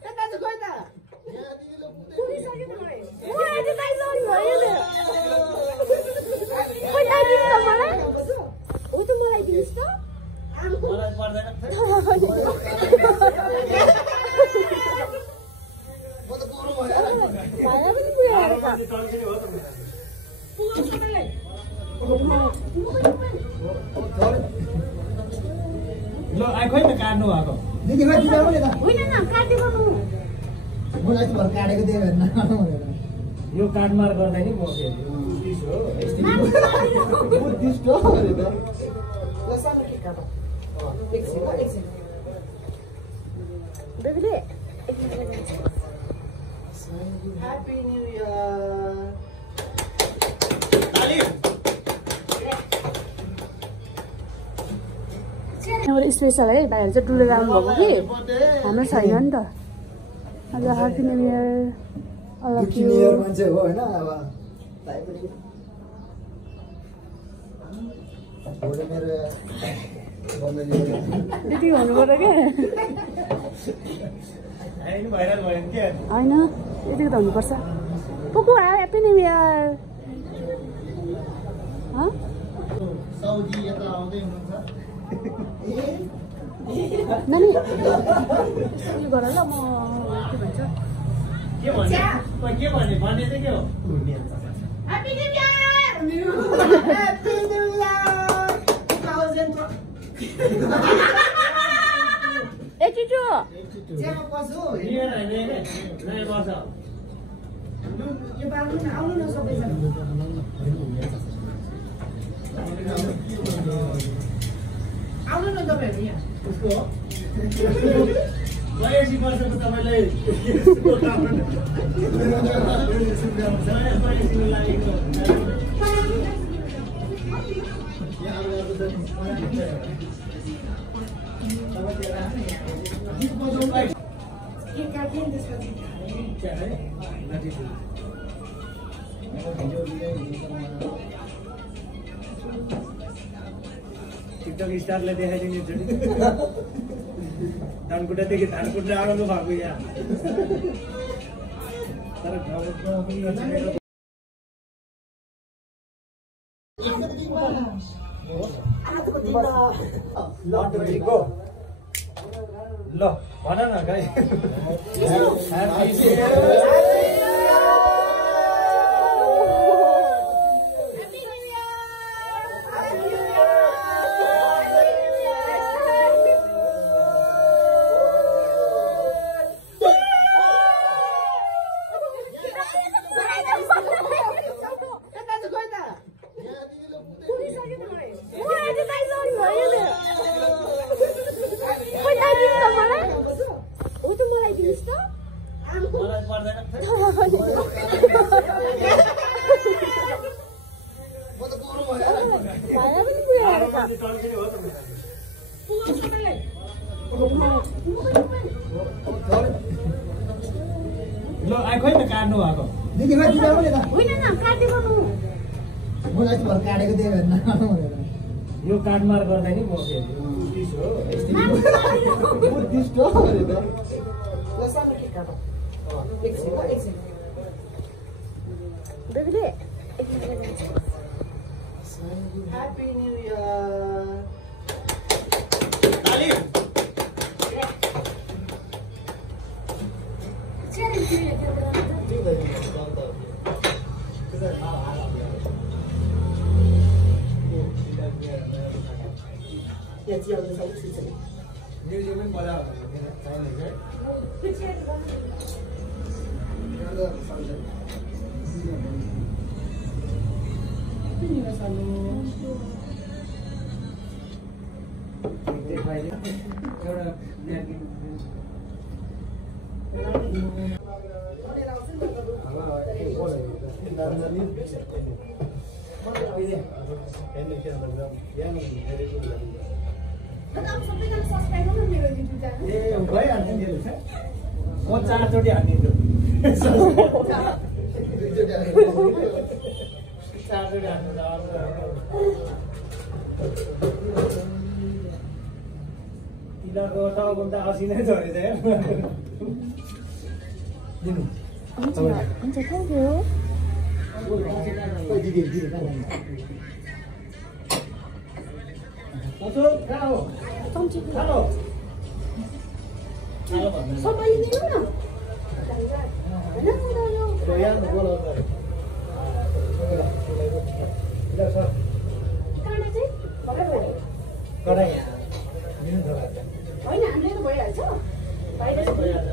ल आइखै त काट्नु भएको दिदी भाइ दिदा पनि त होइन न काटेको नु मलाई चाहिँ भर काटेको दिए हेर्न यो काटमार गर्दा नि म बुद्धिस्ट हो अरे त लसानो के काट एकछिन बेबीले ह्यापी न्यू इयर हाम्रो स्पेसल है भाइहरू चाहिँ डुलेर आउनुभएको कि हाम्रो छैन नि त आज happy new year lucky new year मान्छे हो हैन अब भाइ पनि भोलि मेरो त्यति भन्नु पर्यो क्या भाइरल भयो नि के होइन यतिको त हुनुपर्छ पुगु ह्यापी न्यू इयर साउदी यता आउँदै हुनुहुन्छ नानी उयो गर ल म के भन्छ के भने भन्ने चाहिँ के हो happy new year happy new year 2000 ए चिचो जेमा पसो नियर हैन नयाँ वर्ष यो बाल्नु न आउनु न सबैजना आउनु न तपाईहरु यहाँ उसको 80 वर्षको तपाईलाई टिकटक स्टारलाई देखाइदिने धानकुटादेखि धानकुटा आउनु भएको यहाँ तर ल भन न गाई ल आइखै त काट्नु भएको दिदी भाइ दिदा पनि त होइन न काटेको नु मलाई चाहिँ भर काटेको दिए हेर्न यो काटमार गर्दा नि म बुद्धिस्ट हो अरे त लसानो के काट एकछिन बेबीले ह्यापी न्यू इयर म 4 चोटि हानिदिन्छु 4 चोटि हान्नु तिनीहरूको टाउको त 80 नै झरेछ दिनु हुन्छ हुन्छ थ्याङ्क यू दिदी दिदी कसो खाऊ चम्ची खाऊ सबैले दिनु न Doyan बोलाउँदा काँडा चाहिँ भर्खर भयो कडाई दिनु त होइन हामीले त भइहाल्छ बाहिर